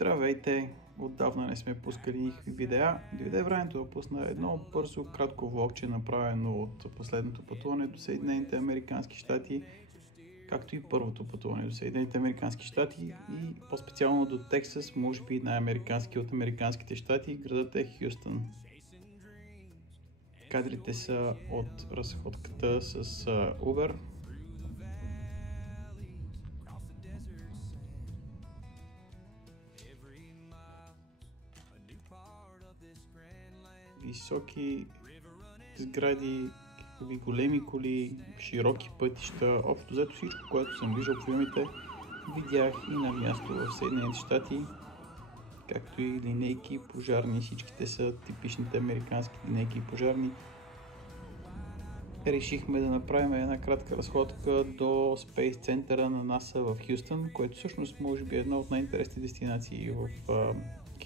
Здравейте! Отдавна не сме пускали никакви видеа. Дойде времето да пусна едно бързо, кратко влогче, направено от последното пътуване до Съединените Американски щати, както и първото пътуване до Съединените Американски щати и по-специално до Тексас, може би най-американски от американските щати, градът е Хюстън. Кадрите са от разходката с Uber. Високи сгради, големи коли, широки пътища, общо взето всичко, което съм виждал по филмите, видях и на място в Съединените щати, както и линейки пожарни, всичките са типичните американски линейки пожарни. Решихме да направим една кратка разходка до Спейс центъра на НАСА в Хюстън, което всъщност може би е една от най-интересните дестинации в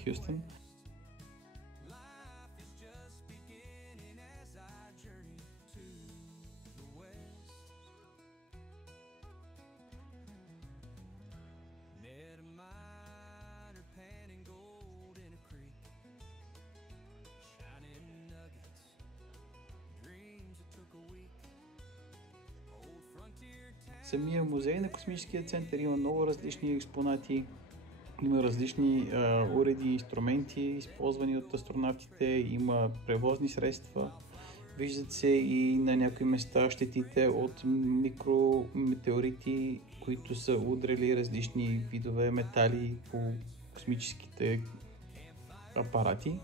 Хюстън. Самия музей на Космическия център има много различни експонати, има различни уреди, инструменти, използвани от астронавтите, има превозни средства. Виждат се и на някои места щетите от микрометеорити, които са удряли различни видове метали по космическите апарати.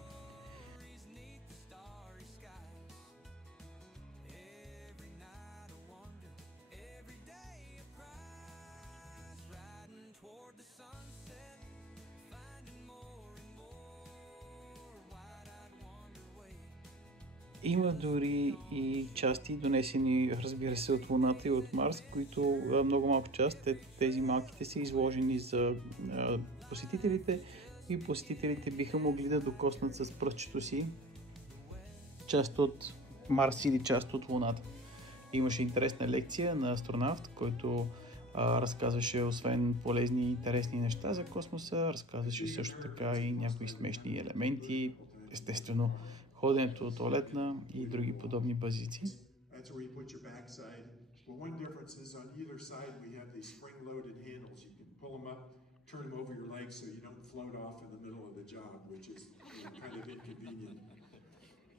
Има дори и части, донесени, разбира се, от Луната и от Марс, които много малка част, тези малките са изложени за посетителите и посетителите биха могли да докоснат с пръстчето си част от Марс или част от Луната. Имаше интересна лекция на астронавт, който разказваше освен полезни и интересни неща за космоса, разказваше също така и някои смешни елементи, естествено ходенето тоалетна и други подобни базици. Turn them over your legs so you don't float off in the middle of the job, which is kind of inconvenient.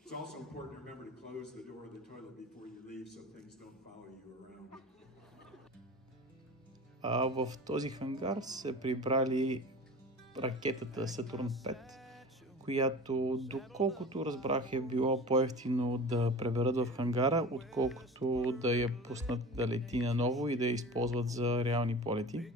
It's also important to remember to close the door of the toilet before you leave so things don't follow you around. В този хангар се прибрали ракетата Сатурн 5, която, доколкото разбрах, е било по-евтино да преберат в хангара, отколкото да я пуснат да лети наново и да я използват за реални полети.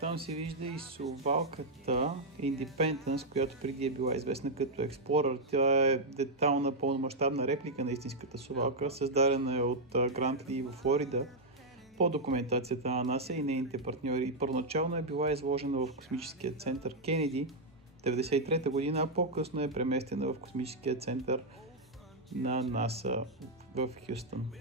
Там се вижда и совалката Independence, която преди е била известна като Explorer. Тя е детална, пълномащабна реплика на истинската совалка, създадена е от Грант Ли в Флорида по документацията на НАСА и нейните партньори. Първоначално е била изложена в Космическия център Кенеди 1993 година, а по-късно е преместена в Космическия център на НАСА в Хюстън.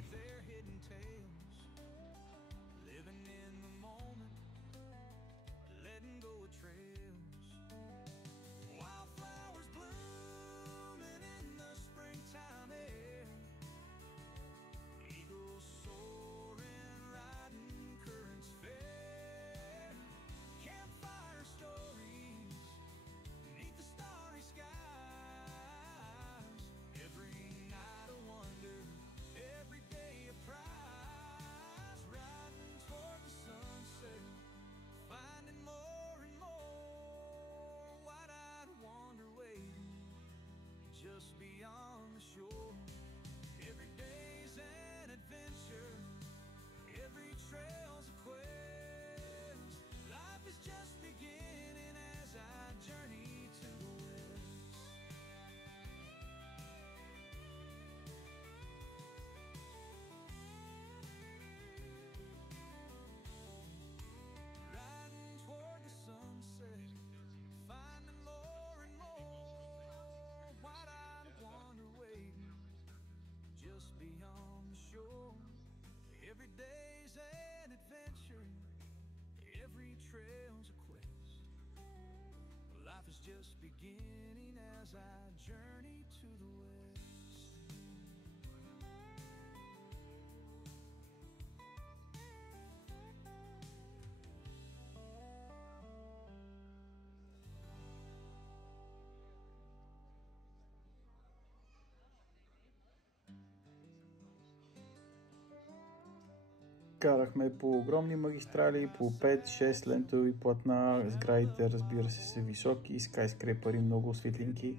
Карахме по огромни магистрали, по 5-6 лентови платна, сградите, разбира се, са високи, скайскрепъри, много светлинки.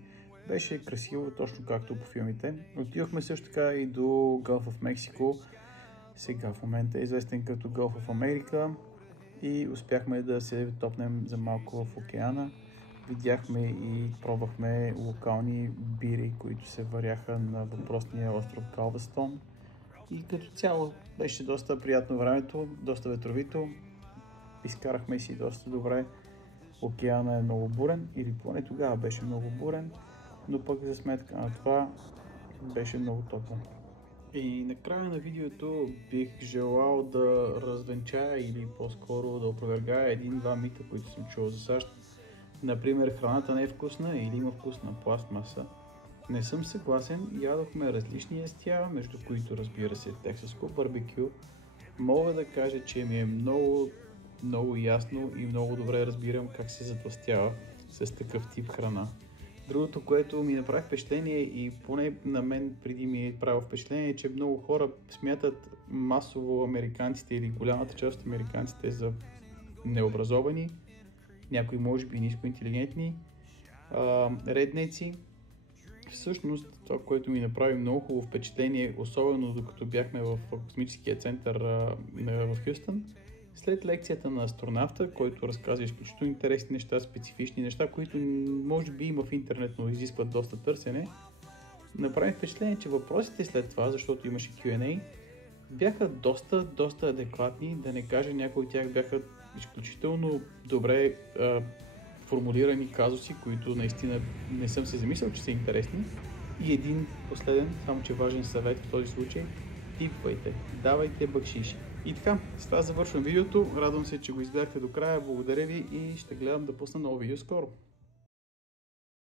Беше красиво, точно както по филмите. Отидохме също така и до Gulf of Mexico, сега в момента е известен като Gulf of America, и успяхме да се топнем за малко в океана. Видяхме и пробвахме локални бири, които се варяха на въпросния остров Галвестон. И като цяло беше доста приятно времето, доста ветровито, изкарахме си доста добре. Океана е много бурен, или поне тогава беше много бурен, но пък за сметка на това беше много топло. И накрая на видеото бих желал да развенчая или по-скоро да опровергая един-два мита, които съм чул за САЩ. Например, храната не е вкусна или има вкусна пластмаса. Не съм съгласен, ядохме различни ястия, между които, разбира се, тексаско барбекю. Мога да кажа, че ми е много ясно и много добре разбирам как се затлъстява с такъв тип храна. Другото, което ми направи впечатление и поне на мен преди ми е правило впечатление, е, че много хора смятат масово американците или голямата част от американците за необразовани, някои може би ниско интелигентни, реднеци. Всъщност, това, което ми направи много хубаво впечатление, особено докато бяхме в космическия център в Хюстън, след лекцията на астронавта, който разказва изключително интересни неща, специфични неща, които може би има в интернет, но изискват доста търсене, направи впечатление, че въпросите след това, защото имаше Q&A, бяха доста адекватни, да не кажа, някои от тях бяха изключително добре формулирани казуси, които наистина не съм се замислял, че са интересни. И един последен, само че важен съвет в този случай: типвайте, давайте бакшиши. И така, с това завършвам видеото. Радвам се, че го изгледахте до края. Благодаря ви и ще гледам да пусна ново видео скоро.